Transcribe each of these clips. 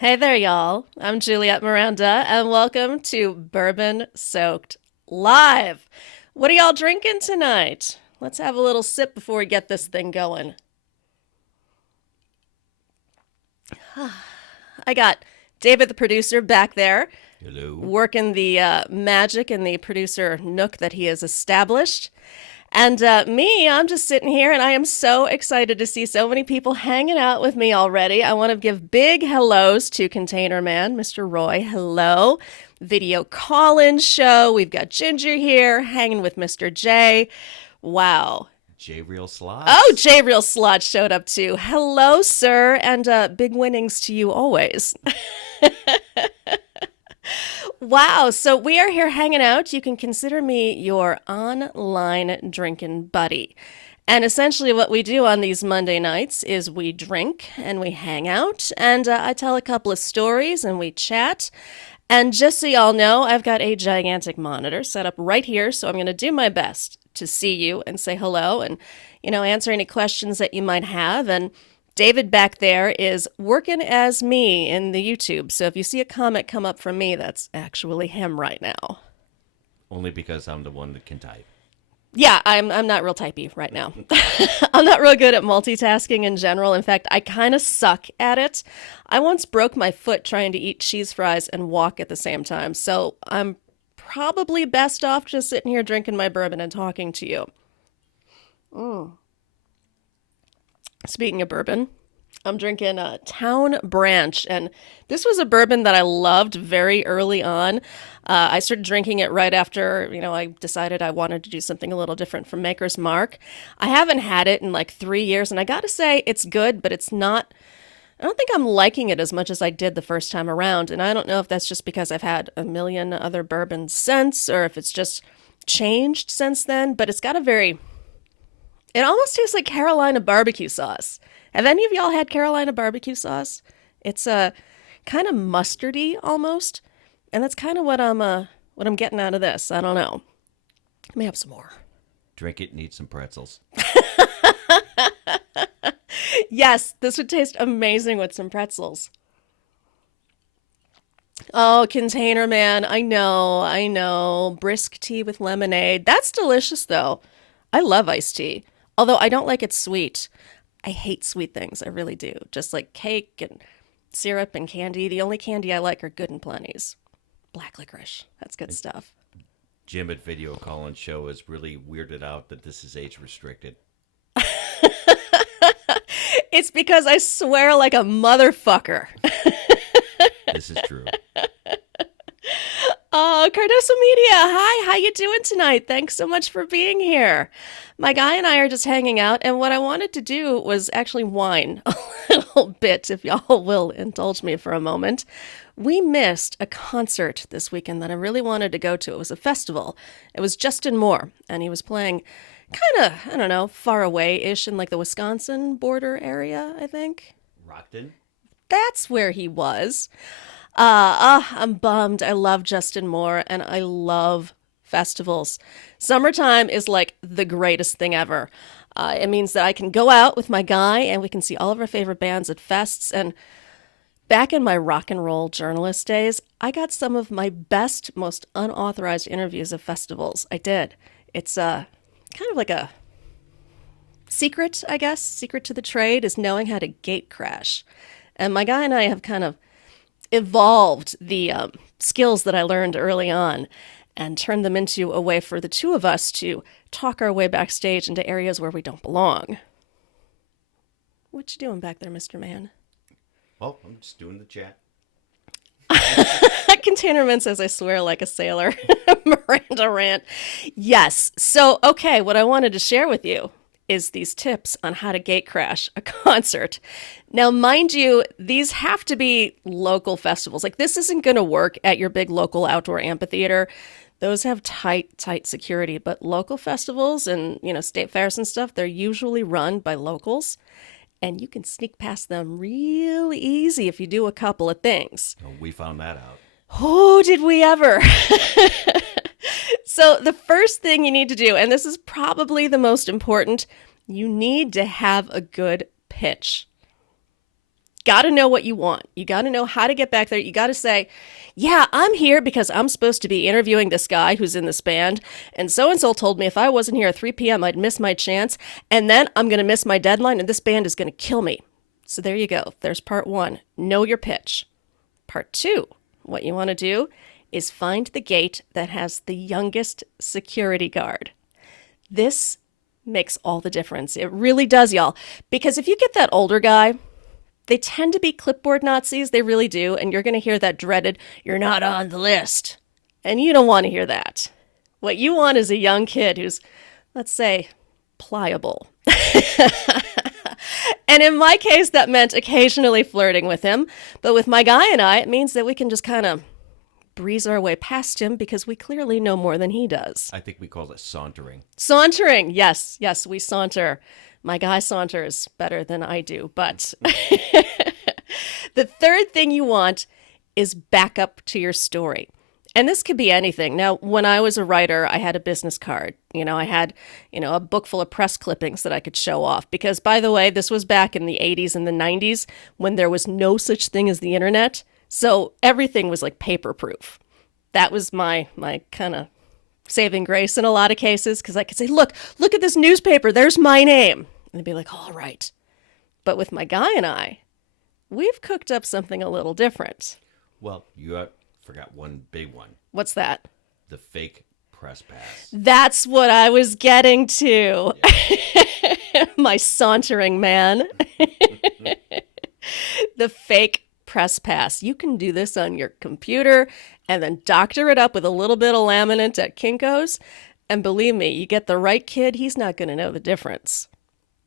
Hey there, y'all. I'm Juliette Miranda, and welcome to Bourbon Soaked Live. What are y'all drinking tonight? Let's have a little sip before we get this thing going. I got David, the producer, back there, Hello. working the magic in the producer nook that he has established. And me, I'm just sitting here and I am so excited to see so many people hanging out with me already. I want to give big hellos to Container Man, Mr. Roy. Hello. Video call-in show. We've got Ginger here hanging with Mr. J. Wow. J Real Oh, Slots. J Real Slot showed up too. Hello, sir, and big winnings to you always. Wow, so we are here hanging out. You can consider me your online drinking buddy. And essentially, what we do on these Monday nights is we drink and we hang out, and I tell a couple of stories and we chat. And just so y'all know, I've got a gigantic monitor set up right here, so I'm going to do my best to see you and say hello and, answer any questions that you might have. And David back there is working as me in the YouTube. So if you see a comment come up from me, that's actually him right now. Only because I'm the one that can type. Yeah, I'm not real typey right now. I'm not real good at multitasking in general. In fact, I kind of suck at it. I once broke my foot trying to eat cheese fries and walk at the same time. So I'm probably best off just sitting here drinking my bourbon and talking to you. Speaking of bourbon, I'm drinking a Town Branch, and this was a bourbon that I loved very early on. I started drinking it right after, I decided I wanted to do something a little different from Maker's Mark. I haven't had it in like 3 years, and I gotta say, it's good, but it's not. I don't think I'm liking it as much as I did the first time around, and I don't know if that's just because I've had a million other bourbons since, or if it's just changed since then, but it's got a very it almost tastes like Carolina barbecue sauce. Have any of y'all had Carolina barbecue sauce? It's kind of mustardy almost, and that's kind of what I'm getting out of this. I don't know. Let me have some more. Drink it and eat some pretzels. Yes, this would taste amazing with some pretzels. Oh, Container Man, I know. Brisk tea with lemonade. That's delicious though. I love iced tea. Although I don't like it sweet. I hate sweet things. I really do. Just like cake and syrup and candy. The only candy I like are Good and Plenty's. Black licorice. That's good And stuff. Jim at Video Call-In Show is really weirded out that this is age restricted. It's because I swear like a motherfucker. This is true. Oh, Cardoso Media. Hi, how you doing tonight? Thanks so much for being here. My guy and I are just hanging out, and what I wanted to do was actually whine a little bit, if y'all will indulge me for a moment. We missed a concert this weekend that I really wanted to go to. It was a festival. It was Justin Moore, and he was playing kind of, I don't know, far away-ish in like the Wisconsin border area, I think. Rockton? That's where he was. I'm bummed. I love Justin Moore and I love festivals. Summertime is like the greatest thing ever. It means that I can go out with my guy and we can see all of our favorite bands at fests. And back in my rock and roll journalist days, I got some of my best, most unauthorized interviews of festivals. I did. It's kind of like a secret, I guess. Secret to the trade is knowing how to gate crash. And my guy and I have kind of evolved the skills that I learned early on and turned them into a way for the two of us to talk our way backstage into areas where we don't belong. What you doing back there, Mr. Man? Well, I'm just doing the chat. Containerman says I swear like a sailor. Miranda rant. Yes. So, okay, what I wanted to share with you is these tips on how to gate crash a concert. Now, mind you, these have to be local festivals. Like, this isn't going to work at your big local outdoor amphitheater. Those have tight security. But local festivals and, state fairs and stuff, they're usually run by locals. And you can sneak past them really easy if you do a couple of things. Oh, we found that out. Oh, did we ever? So the first thing you need to do, and this is probably the most important, you need to have a good pitch. got to know what you want. You got to know how to get back there. You got to say, yeah, I'm here because I'm supposed to be interviewing this guy who's in this band. And so told me if I wasn't here at 3 p.m., I'd miss my chance. And then I'm going to miss my deadline and this band is going to kill me. So there you go. There's part one. Know your pitch. Part two, what you want to do is find the gate that has the youngest security guard. This makes all the difference. It really does, y'all. Because if you get that older guy, they tend to be clipboard Nazis. They really do. And you're going to hear that dreaded, "You're not on the list." And you don't want to hear that. What you want is a young kid who's, let's say, pliable. And in my case, that meant occasionally flirting with him. But with my guy and I, it means that we can just kind of breeze our way past him because we clearly know more than he does. I think we call it sauntering. Sauntering. Yes, we saunter. My guy saunters better than I do. But the third thing you want is backup to your story. And this could be anything. Now, when I was a writer, I had a business card. I had, a book full of press clippings that I could show off. Because, by the way, this was back in the 80s and the 90s when there was no such thing as the internet. So everything was like paper proof. That was my kind of saving grace in a lot of cases, because I could say, look at this newspaper. There's my name. And they'd be like, all right. But with my guy and I, we've cooked up something a little different. Well, forgot one big one. What's that? The fake press pass. That's what I was getting to. Yeah. My sauntering man. The fake press pass. You can do this on your computer and then doctor it up with a little bit of laminate at Kinko's. And believe me, you get the right kid, he's not going to know the difference.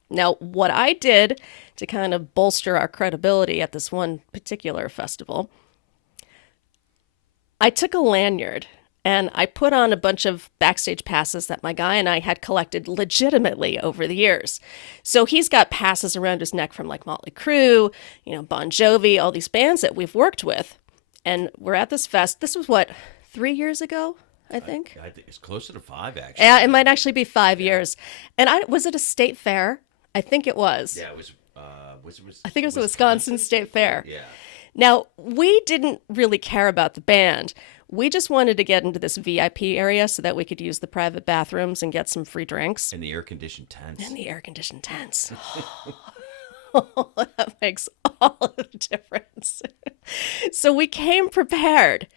Now, what I did to kind of bolster our credibility at this one particular festival, I took a lanyard and I put on a bunch of backstage passes that my guy and I had collected legitimately over the years. So he's got passes around his neck from like Motley Crue, Bon Jovi, all these bands that we've worked with. And we're at this fest. This was 3 years ago, I think? I think it's closer to 5, actually. Yeah, it might actually be 5 years. And was it a state fair? I think it was. Yeah, it was. I think it was the Wisconsin State Fair. Yeah. Now, we didn't really care about the band. We just wanted to get into this VIP area so that we could use the private bathrooms and get some free drinks. And the air-conditioned tents. Oh, that makes all of the difference. So we came prepared.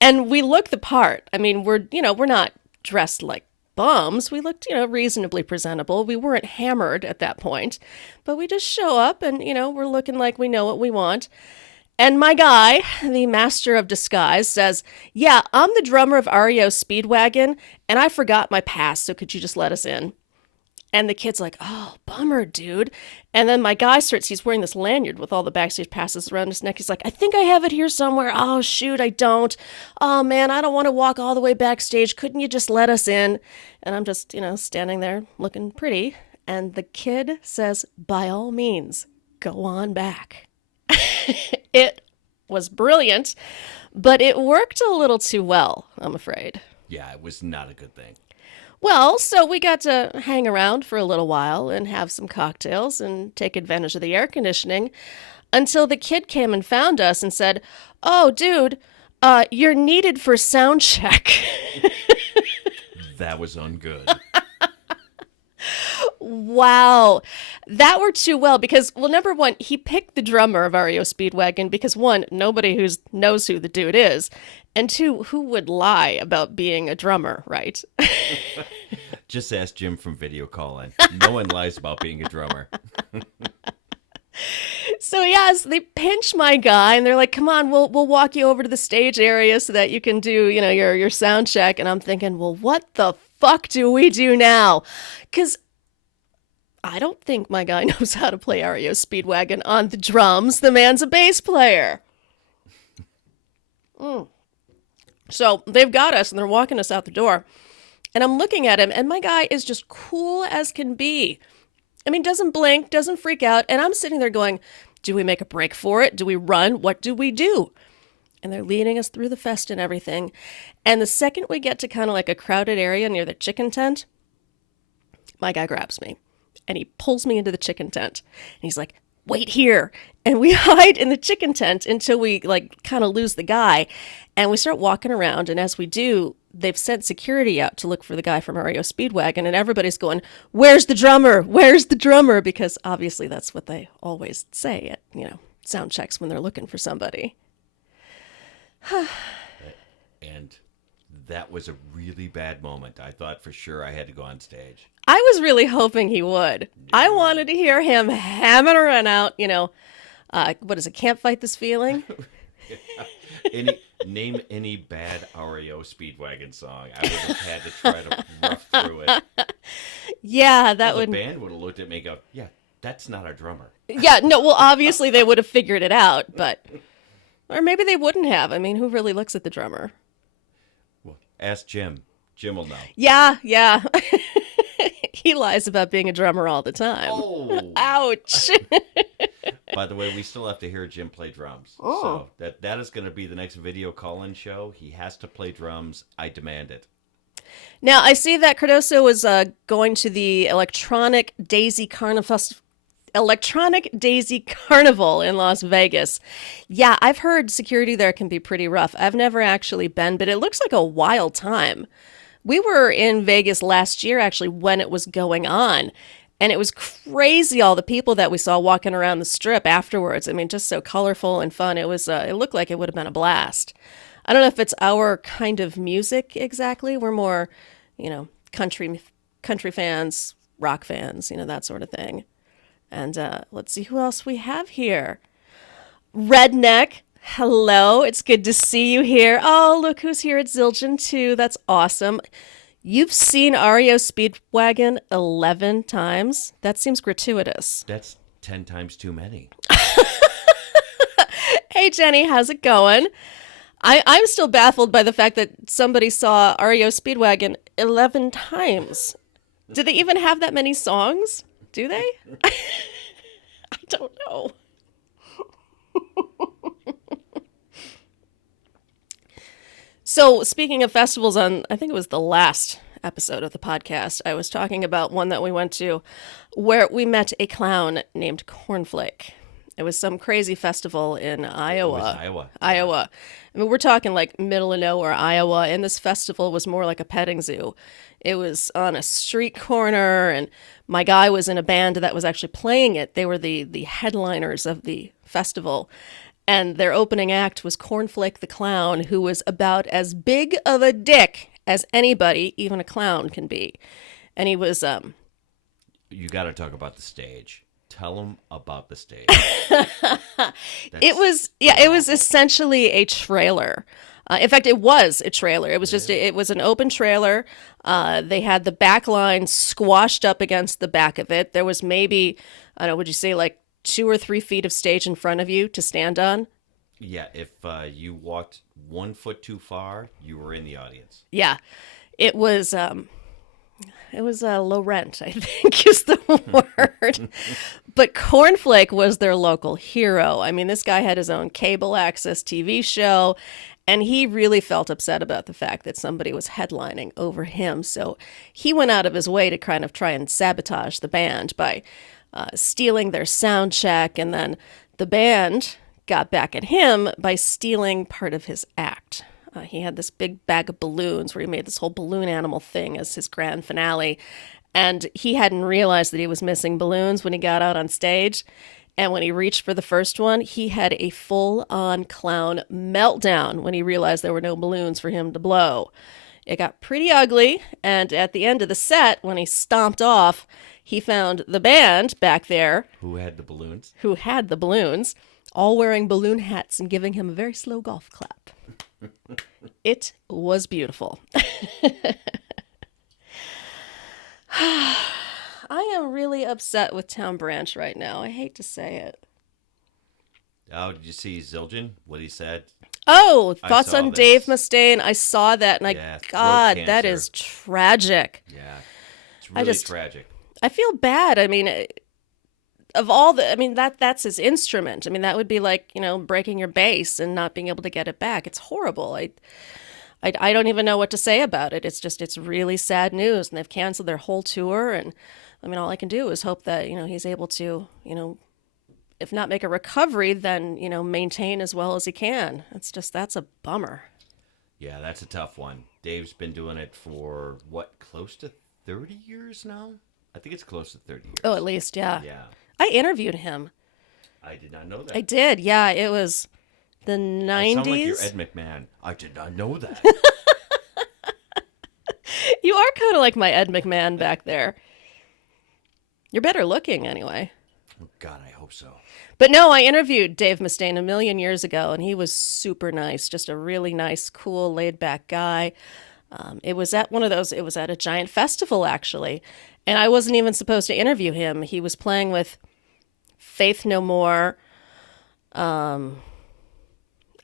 And we look the part. I mean, we're not dressed like bums. We looked, reasonably presentable. We weren't hammered at that point. But we just show up and, we're looking like we know what we want. And my guy, the master of disguise, says, "Yeah, I'm the drummer of REO Speedwagon, and I forgot my pass, so could you just let us in?" And the kid's like, "Oh, bummer, dude." And then my guy he's wearing this lanyard with all the backstage passes around his neck. He's like, "I think I have it here somewhere. Oh, shoot, I don't. Oh, man, I don't want to walk all the way backstage. Couldn't you just let us in?" And I'm just, standing there looking pretty. And the kid says, "By all means, go on back." It was brilliant, but it worked a little too well, I'm afraid. Yeah, it was not a good thing. Well, so we got to hang around for a little while and have some cocktails and take advantage of the air conditioning until the kid came and found us and said, "Oh, dude, you're needed for sound check." That was ungood. Wow. That worked too well because, well, number one, he picked the drummer of REO Speedwagon because, one, nobody knows who the dude is, and two, who would lie about being a drummer, right? Just ask Jim from Video Calling. No one lies about being a drummer. So, yes, they pinch my guy, and they're like, "Come on, we'll walk you over to the stage area so that you can do, your sound check." And I'm thinking, well, what the fuck do we do now? Because I don't think my guy knows how to play REO Speedwagon on the drums. The man's a bass player. So they've got us, and they're walking us out the door. And I'm looking at him, and my guy is just cool as can be. I mean, doesn't blink, doesn't freak out. And I'm sitting there going, do we make a break for it? Do we run? What do we do? And they're leading us through the fest and everything. And the second we get to kind of like a crowded area near the chicken tent, my guy grabs me. And he pulls me into the chicken tent. And he's like, wait here. And we hide in the chicken tent until we like kind of lose the guy. And we start walking around. And as we do, they've sent security out to look for the guy from REO Speedwagon. And everybody's going, "Where's the drummer? Where's the drummer?" Because obviously that's what they always say at, sound checks when they're looking for somebody. And that was a really bad moment. I thought for sure I had to go on stage. I was really hoping he would. I wanted to hear him hammering around out, what is it, Can't Fight This Feeling? Name any bad REO Speedwagon song. I would have had to try to rough through it. Yeah, that would. The band would have looked at me and go, "Yeah, that's not our drummer." Yeah, no, well, obviously they would have figured it out, but. Or maybe they wouldn't have. I mean, who really looks at the drummer? Well, ask Jim. Jim will know. Yeah. He lies about being a drummer all the time. Oh. Ouch. By the way, we still have to hear Jim play drums. Oh. So that is going to be the next video call-in show. He has to play drums. I demand it. Now, I see that Cardoso is going to the Electronic Daisy Carnival in Las Vegas. Yeah, I've heard security there can be pretty rough. I've never actually been, but it looks like a wild time. We were in Vegas last year, actually, when it was going on. And it was crazy, all the people that we saw walking around the strip afterwards. I mean, just so colorful and fun. It was. It looked like it would have been a blast. I don't know if it's our kind of music exactly. We're more, country fans, rock fans, that sort of thing. And let's see who else we have here. Redneck. Hello. It's good to see you here. Oh, look who's here at Zildjian, too. That's awesome. You've seen REO Speedwagon 11 times? That seems gratuitous. That's 10 times too many. Hey, Jenny, how's it going? I'm still baffled by the fact that somebody saw REO Speedwagon 11 times. Do they even have that many songs? Do they? I don't know. So, speaking of festivals, I think it was the last episode of the podcast, I was talking about one that we went to where we met a clown named Cornflake. It was some crazy festival in Iowa. It was Iowa. Iowa. I mean, we're talking like middle of nowhere, Iowa, and this festival was more like a petting zoo. It was on a street corner, and my guy was in a band that was actually playing it. They were the headliners of the festival. And their opening act was Cornflake the Clown, who was about as big of a dick as anybody, even a clown, can be. And he was... You got to talk about the stage. Tell them about the stage. It was essentially a trailer. In fact, it was a trailer. It was it was an open trailer. They had the back line squashed up against the back of it. There was maybe, I don't know, would you say like 2 or 3 feet of stage in front of you to stand on? Yeah, if you walked 1 foot too far, you were in the audience. Yeah, it was low rent, I think is the word. But Cornflake was their local hero. I mean, this guy had his own cable access TV show, and he really felt upset about the fact that somebody was headlining over him. So he went out of his way to kind of try and sabotage the band by stealing their sound check, and then the band got back at him by stealing part of his act. He had this big bag of balloons where he made this whole balloon animal thing as his grand finale, and he hadn't realized that he was missing balloons when he got out on stage. And when he reached for the first one, he had a full-on clown meltdown when he realized there were no balloons for him to blow. It got pretty ugly, and at the end of the set, when he stomped off, he found the band back there. Who had the balloons? Who had the balloons, all wearing balloon hats and giving him a very slow golf clap. It was beautiful. I am really upset with Town Branch right now. I hate to say it. Oh, did you see Zildjian? What he said? Oh, thoughts on this. Dave Mustaine. I saw that, and God, that is tragic. Yeah, it's really tragic. I feel bad. I mean, that's his instrument. I mean, that would be like, breaking your bass and not being able to get it back. It's horrible. I don't even know what to say about it. It's really sad news, and they've canceled their whole tour. And I mean, all I can do is hope that, he's able to, if not make a recovery, then, maintain as well as he can. That's a bummer. Yeah, that's a tough one. Dave's been doing it for what, close to 30 years now? I think it's close to 30 Oh, years. at least, yeah. Yeah. I interviewed him. I did not know I that. did, yeah. It was the I sound like you're 90s. Ed McMahon. I did not know that. You are kind of like my Ed McMahon back there. You're better looking anyway. Oh, God, I hope so. But no, I interviewed Dave Mustaine a million years ago, and he was super nice. Just a really nice, cool, laid back guy. It was at it was at a giant festival, actually. And I wasn't even supposed to interview him. He was playing with Faith No More, Iron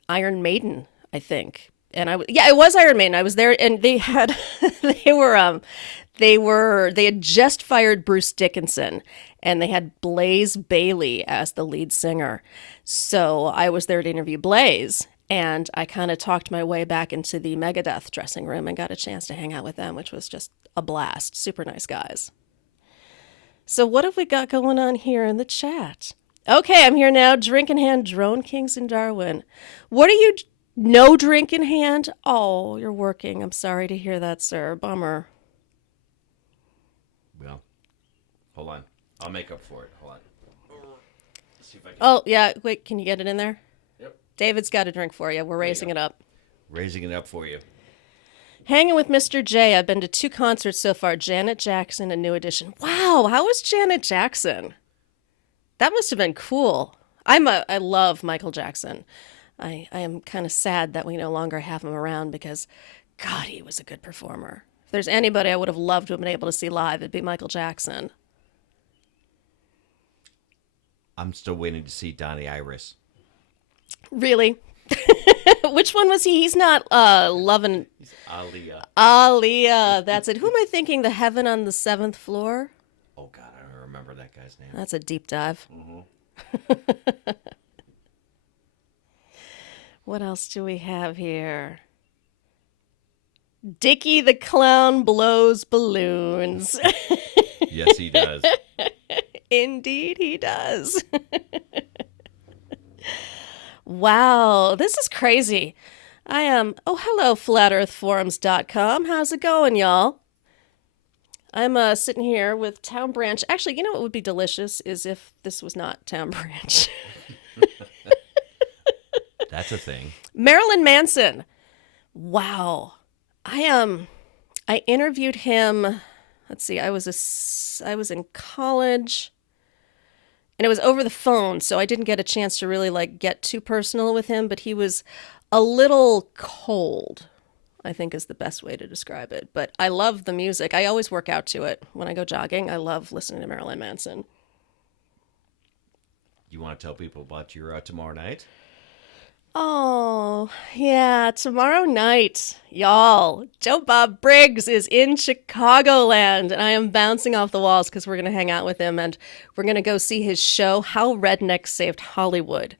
Maiden, I think. And it was Iron Maiden. I was there, and they had, they had just fired Bruce Dickinson, and they had Blaze Bayley as the lead singer. So I was there to interview Blaze, and I kind of talked my way back into the Megadeth dressing room and got a chance to hang out with them, which was just a blast. Super nice guys. So what have we got going on here in the chat? Okay, I'm here now. Drink in hand, Drone Kings in Darwin. What are you? No drink in hand? Oh, you're working. I'm sorry to hear that, sir. Bummer. Well, hold on. I'll make up for it. Hold on. Let's see if I can. Oh, yeah. Wait, can you get it in there? Yep. David's got a drink for you. We're raising it up. Raising it up for you. Hanging with Mr. J. I've been to 2 concerts so far. Janet Jackson and New Edition. Wow, how was Janet Jackson? That must have been cool. I love Michael Jackson. I am kind of sad that we no longer have him around because, God, he was a good performer. If there's anybody I would have loved to have been able to see live, it'd be Michael Jackson. I'm still waiting to see Donnie Iris. Really? Which one was he? He's not loving... He's Aaliyah. Aaliyah, that's it. Who am I thinking? The Heaven on the 7th Floor? Oh, God, I don't remember that guy's name. That's a deep dive. Mm-hmm. What else do we have here? Dickie the Clown blows balloons. Yes, he does. Indeed, he does. Wow, this is crazy. I am. Oh, hello, flatearthforums.com. How's it going, y'all? I'm sitting here with Town Branch. Actually, you know what would be delicious is if this was not Town Branch. That's a thing. Marilyn Manson. Wow. I interviewed him. Let's see. I was in college, and it was over the phone, so I didn't get a chance to really get too personal with him, but he was a little cold, I think is the best way to describe it. But I love the music. I always work out to it when I go jogging. I love listening to Marilyn Manson. You want to tell people about your tomorrow night? Oh, yeah, tomorrow night, y'all, Joe Bob Briggs is in Chicagoland, and I am bouncing off the walls because we're going to hang out with him, and we're going to go see his show, How Rednecks Saved Hollywood.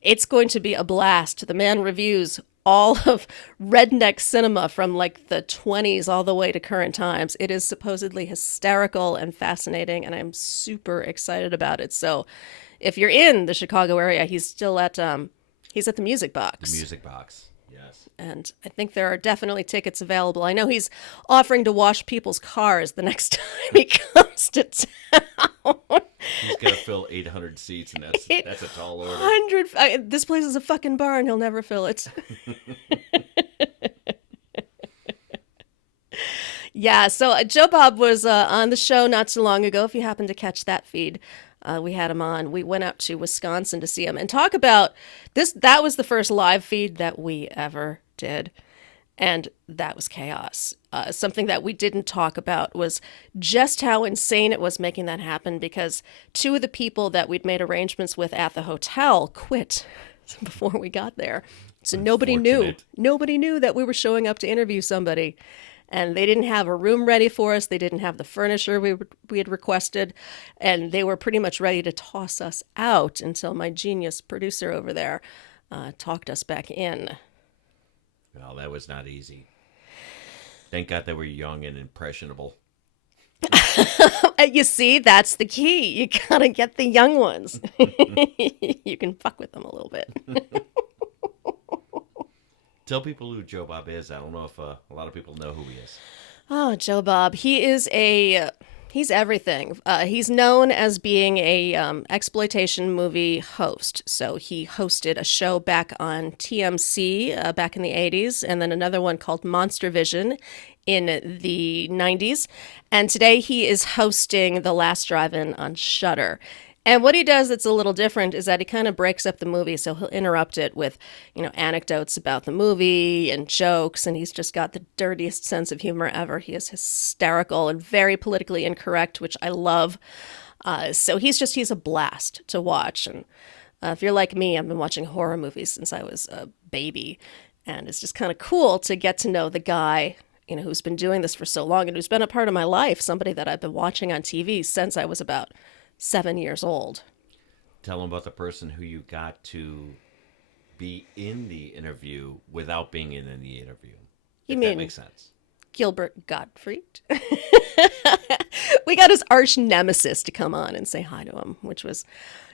It's going to be a blast. The man reviews all of redneck cinema from the 20s all the way to current times. It is supposedly hysterical and fascinating, and I'm super excited about it. So if you're in the Chicago area, he's still at... He's at the Music Box. The Music Box, yes. And I think there are definitely tickets available. I know he's offering to wash people's cars the next time he comes to town. He's got to fill 800 seats, and that's a tall order. 100. This place is a fucking barn. He'll never fill it. Yeah, so Joe Bob was on the show not too long ago, if you happen to catch that feed. We had him on. We went out to Wisconsin to see him and talk about this. That was the first live feed that we ever did. And that was chaos. Something that we didn't talk about was just how insane it was making that happen, because 2 of the people that we'd made arrangements with at the hotel quit before we got there. So nobody knew that we were showing up to interview somebody. And they didn't have a room ready for us. They didn't have the furniture we had requested. And they were pretty much ready to toss us out until my genius producer over there talked us back in. Well, that was not easy. Thank God they were young and impressionable. You see, that's the key. You gotta get the young ones. You can fuck with them a little bit. Tell people who Joe Bob is. I don't know if a lot of people know who he is. Oh, Joe Bob. He's everything. He's known as being a exploitation movie host. So he hosted a show back on TMC back in the 80s, and then another one called Monster Vision in the 90s. And today he is hosting The Last Drive-In on Shudder. And what he does that's a little different is that he kind of breaks up the movie. So he'll interrupt it with, anecdotes about the movie and jokes. And he's just got the dirtiest sense of humor ever. He is hysterical and very politically incorrect, which I love. So he's a blast to watch. And if you're like me, I've been watching horror movies since I was a baby. And it's just kind of cool to get to know the guy, who's been doing this for so long and who's been a part of my life, somebody that I've been watching on TV since I was about 7 years old. Tell them about the person who you got to be in the interview without being in the interview. That makes sense. Gilbert Gottfried. We got his arch nemesis to come on and say hi to him, which was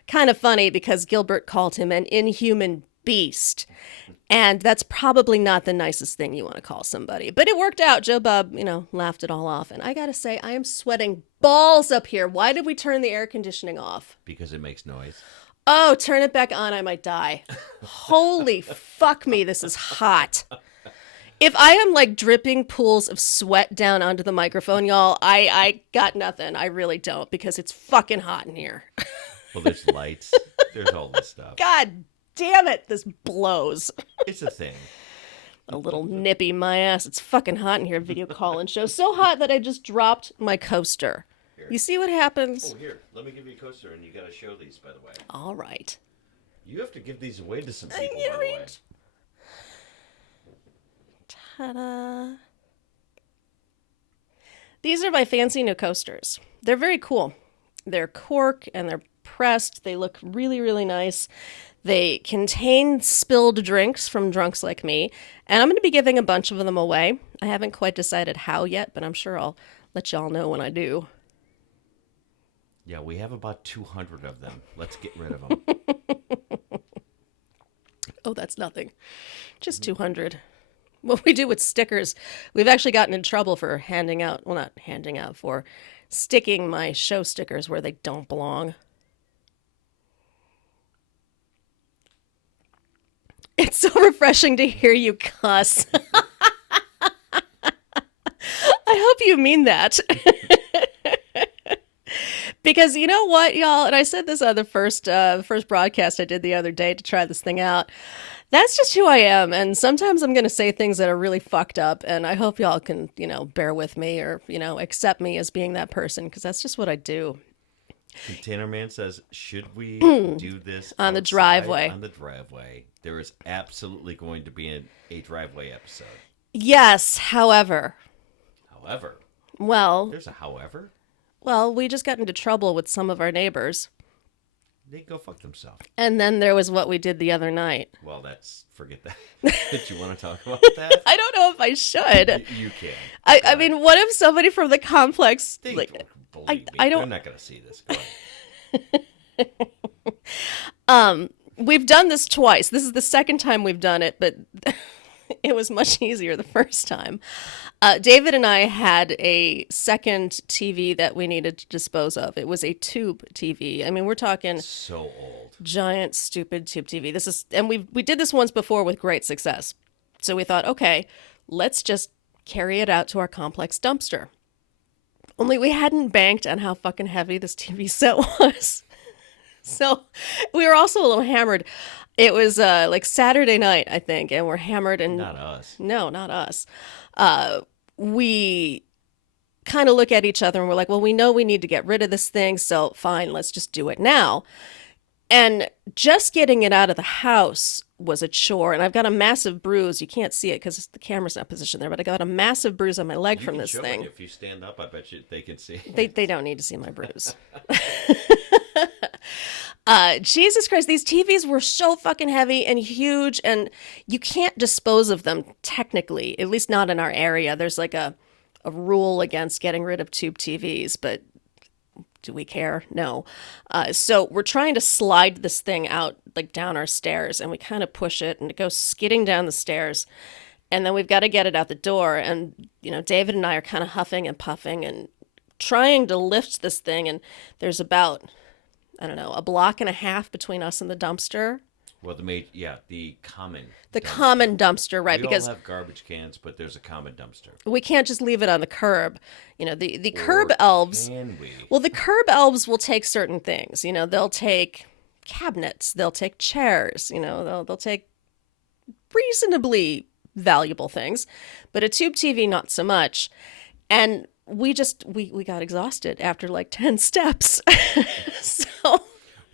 kind of funny because Gilbert called him an inhuman beast. And that's probably not the nicest thing you want to call somebody. But it worked out. Joe Bob, laughed it all off. And I got to say, I am sweating balls up here. Why did we turn the air conditioning off? Because it makes noise. Oh, turn it back on. I might die. Holy fuck me. This is hot. If I am like dripping pools of sweat down onto the microphone, y'all, I got nothing. I really don't because it's fucking hot in here. Well, there's lights. There's all this stuff. God damn it. This blows. It's a thing. A little nippy my ass. It's fucking hot in here. Video call and show. So hot that I just dropped my coaster. Here. You see what happens? Oh, here. Let me give you a coaster, and you got to show these, by the way. All right. You have to give these away to some people, by the way. Ta-da. These are my fancy new coasters. They're very cool. They're cork, and they're pressed. They look really, really nice. They contain spilled drinks from drunks like me, and I'm going to be giving a bunch of them away. I haven't quite decided how yet, but I'm sure I'll let y'all know when I do. Yeah, we have about 200 of them. Let's get rid of them. Oh, that's nothing. Just 200. What we do with stickers, we've actually gotten in trouble for for sticking my show stickers where they don't belong. It's so refreshing to hear you cuss. I hope you mean that. Because you know what, y'all, and I said this on the first broadcast I did the other day to try this thing out. That's just who I am, and sometimes I'm going to say things that are really fucked up, and I hope y'all can, bear with me or, accept me as being that person, because that's just what I do. Container Man says, should we do this on the driveway? On the driveway. There is absolutely going to be a driveway episode. Yes, however. However? Well. There's a however? Well, we just got into trouble with some of our neighbors. They go fuck themselves. And then there was what we did the other night. Well, forget that. Did you want to talk about that? I don't know if I should. You can. I mean, what if somebody from the complex... They like, don't believe me. I don't... They're not going to see this. Go ahead. We've done this twice. This is the second time we've done it, but it was much easier the first time. David and I had a second TV that we needed to dispose of. It was a tube TV. I mean, we're talking so old, giant, stupid tube TV. And we did this once before with great success. So we thought, okay, let's just carry it out to our complex dumpster. Only we hadn't banked on how fucking heavy this TV set was. So we were also a little hammered. It was like Saturday night, I think, and we're hammered. And not us. No, not us. We kind of look at each other and we're like, well, we know we need to get rid of this thing, so fine, let's just do it now. And just getting it out of the house was a chore, and I've got a massive bruise. You can't see it because the camera's not positioned there, but I got a massive bruise on my leg from this thing. If you stand up, I bet you they can see. They don't need to see my bruise. Jesus Christ, these TVs were so fucking heavy and huge, and you can't dispose of them technically, at least not in our area. There's like a a rule against getting rid of tube TVs, but do we care? No. So we're trying to slide this thing out like down our stairs, and we kind of push it, and it goes skidding down the stairs. And then we've got to get it out the door. And, David and I are kind of huffing and puffing and trying to lift this thing. And there's about, I don't know, a block and a half between us and the dumpster. Well, the common. The common dumpster, right? We because all have garbage cans, but there's a common dumpster. we can't just leave it on the curb. The Or curb elves. can we? Well, the curb elves will take certain things. They'll take cabinets, they'll take chairs. They'll take reasonably valuable things, but a tube TV not so much. And we got exhausted after like 10 steps. So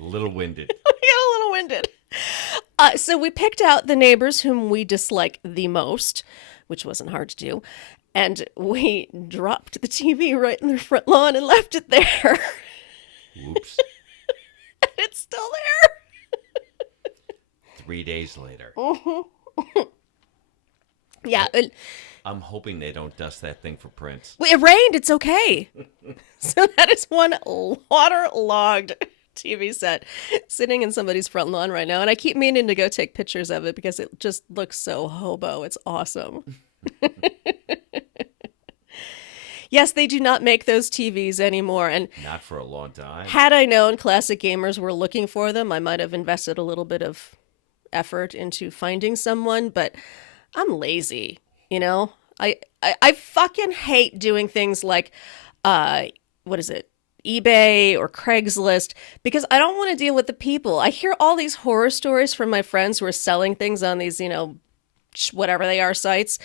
A little winded. we got a little winded. So we picked out the neighbors whom we dislike the most, which wasn't hard to do, and we dropped the TV right in their front lawn and left it there. Whoops. And it's still there. 3 days later. Yeah. I'm hoping they don't dust that thing for prints. It rained. It's okay. So that is one waterlogged TV set sitting in somebody's front lawn right now. And I keep meaning to go take pictures of it because it just looks so hobo. It's awesome. Yes, they do not make those TVs anymore. And Not for a long time. had I known classic gamers were looking for them, I might have invested a little bit of effort into finding someone, but I'm lazy, I fucking hate doing things like, what is it? eBay or Craigslist, because I don't want to deal with the people. I hear all these horror stories from my friends who are selling things on these, whatever they are sites,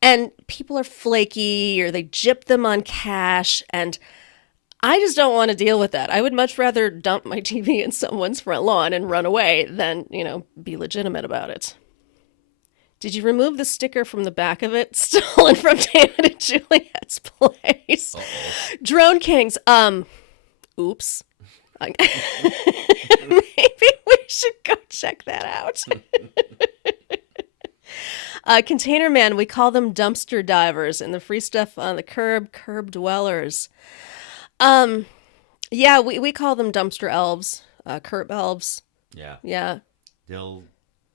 and people are flaky or they gyp them on cash, and I just don't want to deal with that. I would much rather dump my TV in someone's front lawn and run away than, be legitimate about it. Did you remove the sticker from the back of it? Stolen from David and Juliette's place. Uh-oh. Drone Kings. Oops. Maybe we should go check that out. Container Man, we call them dumpster divers, and the free stuff on the curb dwellers. Yeah, we call them dumpster elves, curb elves. Yeah. Yeah. They'll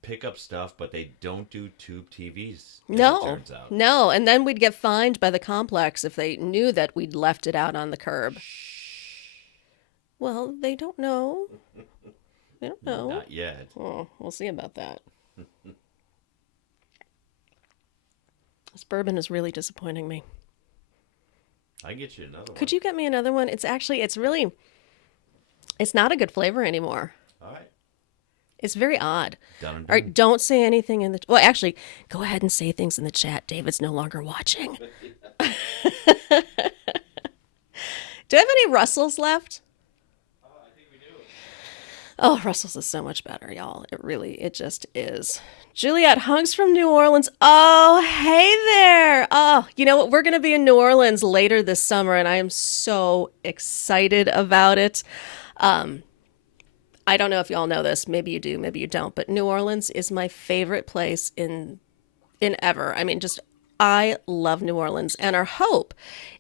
pick up stuff, but they don't do tube TVs. No, it turns out. no. And then we'd get fined by the complex if they knew that we'd left it out on the curb. Well, they don't know. They don't know. Not yet. Oh, we'll see about that. This bourbon is really disappointing me. I can get you another one. Could you get me another one? It's not a good flavor anymore. All right. It's very odd. Done and All right, done. don't say anything in the... Well, actually, go ahead and say things in the chat. David's no longer watching. Do I have any Russells left? I think we do. Oh, Russell's is so much better, y'all. It just is. Juliette, Hunks from New Orleans. Oh, hey there. Oh, you know what? We're going to be in New Orleans later this summer, and I am so excited about it. I don't know if y'all know this. Maybe you do, maybe you don't. But New Orleans is my favorite place in ever. I mean, I love New Orleans. And our hope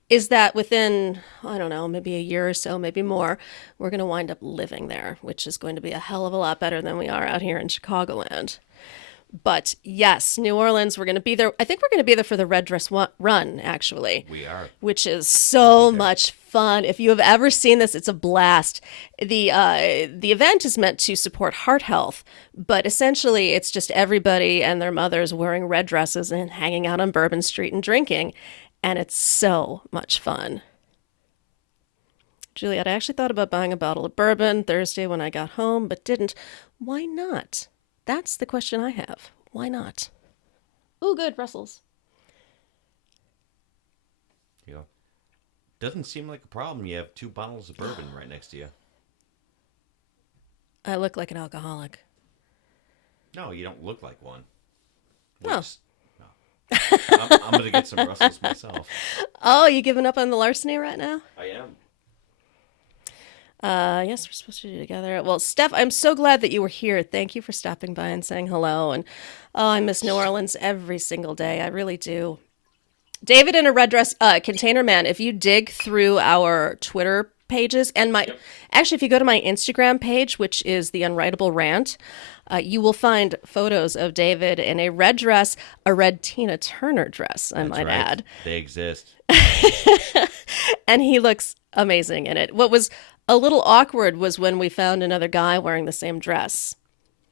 is that within, I don't know, maybe a year or so, maybe more, we're going to wind up living there, which is going to be a hell of a lot better than we are out here in Chicagoland. But yes, New Orleans, we're going to be there. I think we're going to be there for the Red Dress Run, actually. We are. Which is so much fun. If you have ever seen this, it's a blast. The event is meant to support heart health, but essentially it's just everybody and their mothers wearing red dresses and hanging out on Bourbon Street and drinking. And it's so much fun. Juliette, I actually thought about buying a bottle of bourbon Thursday when I got home, but didn't. Why not? That's the question I have. Why not? Ooh, good, Russell's. Yeah. Doesn't seem like a problem. You have 2 bottles of bourbon right next to you. I look like an alcoholic. No, you don't look like one. Oh. No. I'm going to get some Russells myself. Oh, you giving up on the larceny right now? I am. Yes, we're supposed to do it together. Well, Steph, I'm so glad that you were here. Thank you for stopping by and saying hello. And oh, I miss New Orleans every single day. I really do. David in a red dress, Container Man. If you dig through our Twitter pages and actually, if you go to my Instagram page, which is the Unwritable Rant, you will find photos of David in a red dress, a red Tina Turner dress, I might add. They exist. And he looks amazing in it. What was a little awkward was when we found another guy wearing the same dress.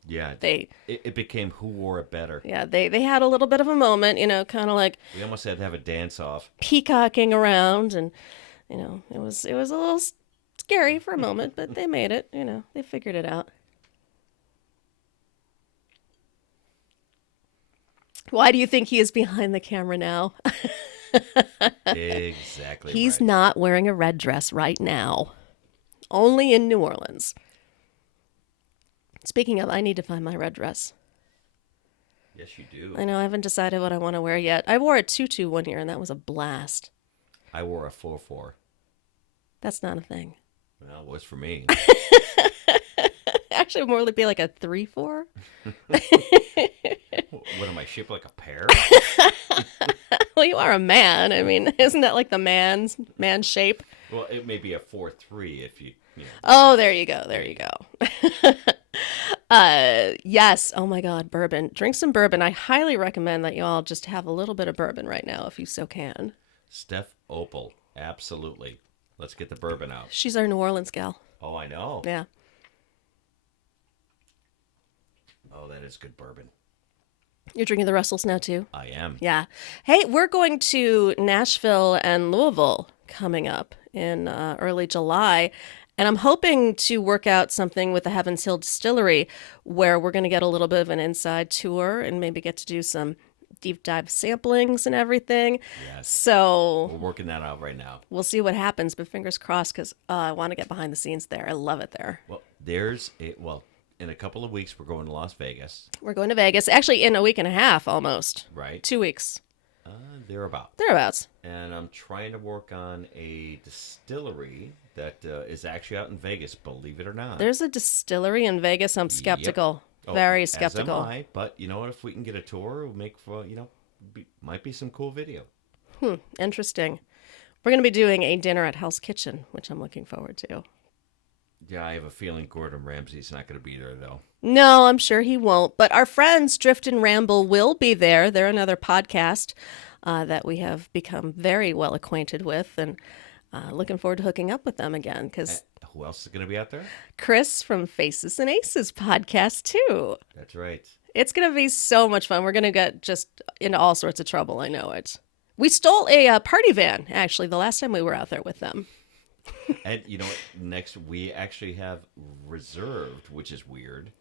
Yeah, it became who wore it better. Yeah, they had a little bit of a moment, kind of like we almost had to have a dance off, peacocking around, and it was a little scary for a moment, but they made it. They figured it out. Why do you think he is behind the camera now? Exactly. He's right. not wearing a red dress right now. Only in New Orleans. Speaking of, I need to find my red dress. Yes, you do. I know, I haven't decided what I want to wear yet. I wore a tutu one year, and that was a blast. I wore a 4-4. That's not a thing. Well, it was for me. Actually, more like be like a 3-4. What am I, shaped like a pear? Well, you are a man. I mean, isn't that like the man shape? Well, it may be a 4-3 if you. Oh, there you go. There you go. Yes. Oh my God, bourbon. Drink some bourbon. I highly recommend that you all just have a little bit of bourbon right now, if you so can. Steph Opal, absolutely. Let's get the bourbon out. She's our New Orleans gal. Oh, I know. Yeah. Oh, that is good bourbon. You're drinking the Russells now too? I am. Yeah. Hey, we're going to Nashville and Louisville coming up in early July. And I'm hoping to work out something with the Heavens Hill Distillery where we're going to get a little bit of an inside tour and maybe get to do some deep dive samplings and everything. Yes. So we're working that out right now. We'll see what happens, but fingers crossed because I want to get behind the scenes there. I love it there. Well, in a couple of weeks, we're going to Las Vegas. We're going to Vegas. Actually, in a week and a half almost. Right. 2 weeks. Thereabouts. And I'm trying to work on a distillery that is actually out in Vegas, believe it or not. There's a distillery in Vegas. I'm skeptical. Yep. Very skeptical. As am I, but you know what? If we can get a tour, we'll make for, might be some cool video. Interesting. We're going to be doing a dinner at Hell's Kitchen, which I'm looking forward to. Yeah, I have a feeling Gordon Ramsay's not going to be there, though. No, I'm sure he won't. But our friends Drift and Ramble will be there. They're another podcast that we have become very well acquainted with, and looking forward to hooking up with them again. Because who else is going to be out there? Chris from Faces and Aces podcast too. That's right. It's going to be so much fun. We're going to get just into all sorts of trouble. I know it. We stole a party van actually the last time we were out there with them. And you know what? Next, we actually have reserved, which is weird,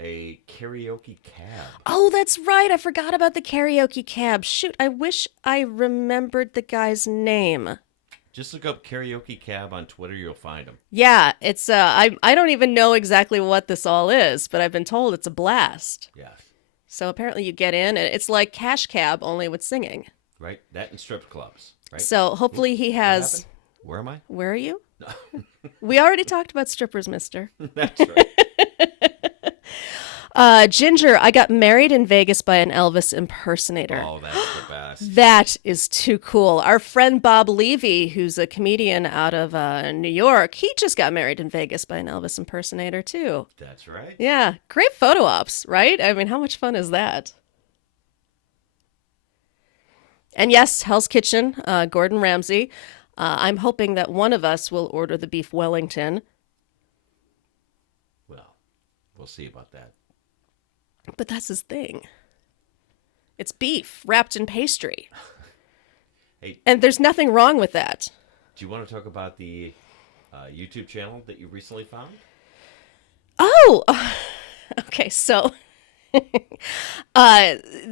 a karaoke cab. Oh, that's right. I forgot about the karaoke cab. Shoot, I wish I remembered the guy's name. Just look up karaoke cab on Twitter. You'll find him. Yeah, it's I don't even know exactly what this all is, but I've been told it's a blast. Yeah. So apparently you get in, and it's like Cash Cab, only with singing. Right? That and strip clubs. Right? So hopefully he has... Where am I? Where are you? We already talked about strippers, mister. That's right. Ginger, I got married in Vegas by an Elvis impersonator. Oh, that's the best. That is too cool. Our friend Bob Levy, who's a comedian out of New York, he just got married in Vegas by an Elvis impersonator, too. That's right. Yeah. Great photo ops, right? I mean, how much fun is that? And yes, Hell's Kitchen, Gordon Ramsay. I'm hoping that one of us will order the beef Wellington. Well, we'll see about that. But that's his thing. It's beef wrapped in pastry. Hey, and there's nothing wrong with that. Do you want to talk about the YouTube channel that you recently found? Oh, okay. So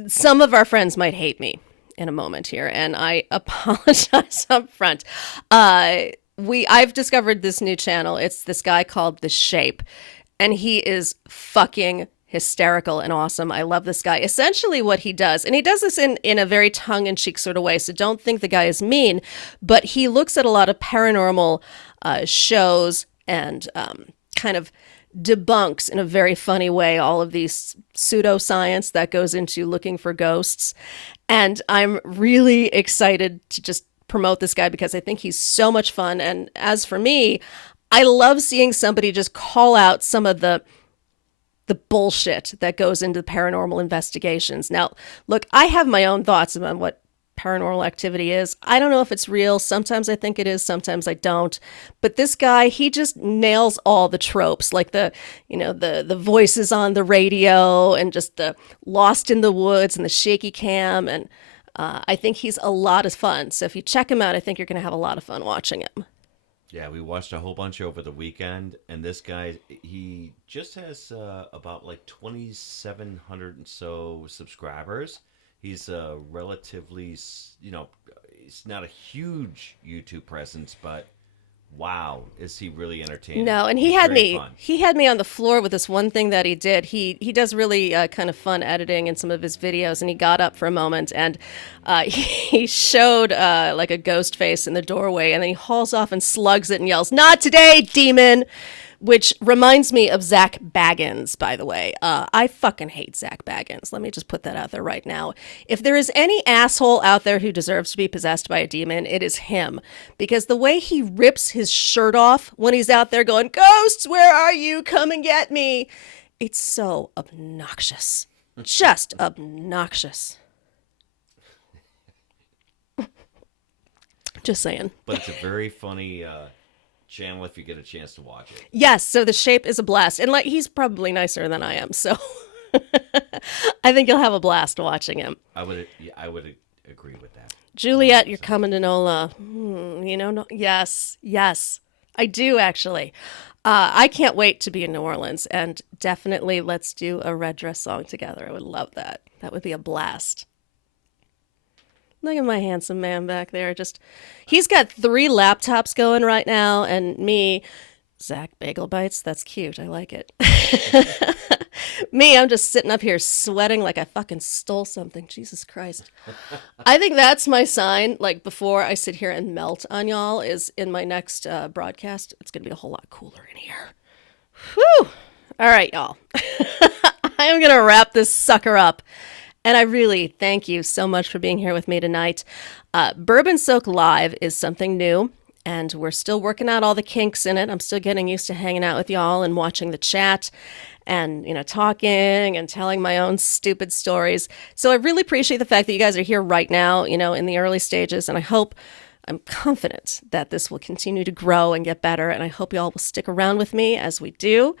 some of our friends might hate me in a moment here, and I apologize up front. I've discovered this new channel. It's this guy called The Shape, and he is fucking hysterical and awesome. I love this guy. Essentially what he does, and he does this in a very tongue-in-cheek sort of way, so don't think the guy is mean, but he looks at a lot of paranormal shows and kind of debunks in a very funny way all of these pseudoscience that goes into looking for ghosts. And I'm really excited to just promote this guy because I think he's so much fun. And as for me, I love seeing somebody just call out some of the bullshit that goes into paranormal investigations. Now, look, I have my own thoughts about what paranormal activity is. I don't know if it's real. Sometimes I think it is, sometimes I don't. But this guy, he just nails all the tropes, like the voices on the radio and just the lost in the woods and the shaky cam. And I think he's a lot of fun. So if you check him out, I think you're going to have a lot of fun watching him. Yeah, we watched a whole bunch over the weekend, and this guy, he just has about like 2,700 and so subscribers. He's relatively, he's not a huge YouTube presence, but wow, is he really entertaining? No, and He's very fun. he had me on the floor with this one thing that he did. He does really kind of fun editing in some of his videos, and he got up for a moment and he showed like a ghost face in the doorway, and then he hauls off and slugs it and yells, "Not today, demon!" Which reminds me of Zach Baggins, by the way. I fucking hate Zach Baggins. Let me just put that out there right now. If there is any asshole out there who deserves to be possessed by a demon, it is him. Because the way he rips his shirt off when he's out there going, "Ghosts, where are you? Come and get me." It's so obnoxious. Just obnoxious. Just saying. But it's a very funny channel if you get a chance to watch it. Yes, so the shape is a blast. And like he's probably nicer than I am, so I think you'll have a blast watching him. I would agree with that. Juliette, you're coming to NOLA. No, yes, I do actually. I can't wait to be in New Orleans, and definitely let's do a red dress song together. I would love that. That would be a blast. Look at my handsome man back there. He's got 3 laptops going right now, and me, Zach Bagel Bites. That's cute. I like it. Me, I'm just sitting up here sweating like I fucking stole something. Jesus Christ. I think that's my sign, like before I sit here and melt on y'all, is in my next broadcast. It's going to be a whole lot cooler in here. Whew. All right, y'all. I am going to wrap this sucker up. And I really thank you so much for being here with me tonight. Bourbon Soak Live is something new, and we're still working out all the kinks in it. I'm still getting used to hanging out with y'all and watching the chat and, talking and telling my own stupid stories. So I really appreciate the fact that you guys are here right now, in the early stages, and I'm confident that this will continue to grow and get better, and I hope you all will stick around with me as we do.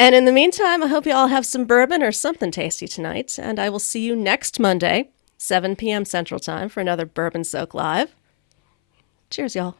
And in the meantime, I hope you all have some bourbon or something tasty tonight, and I will see you next Monday, 7 p.m. Central Time, for another Bourbon Soak Live. Cheers, y'all.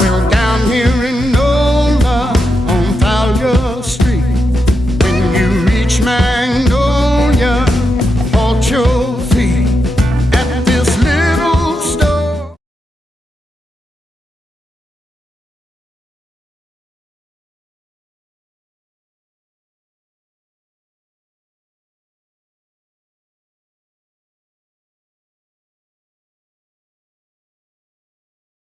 Well, down here in NOLA on Fowler Street, when you reach my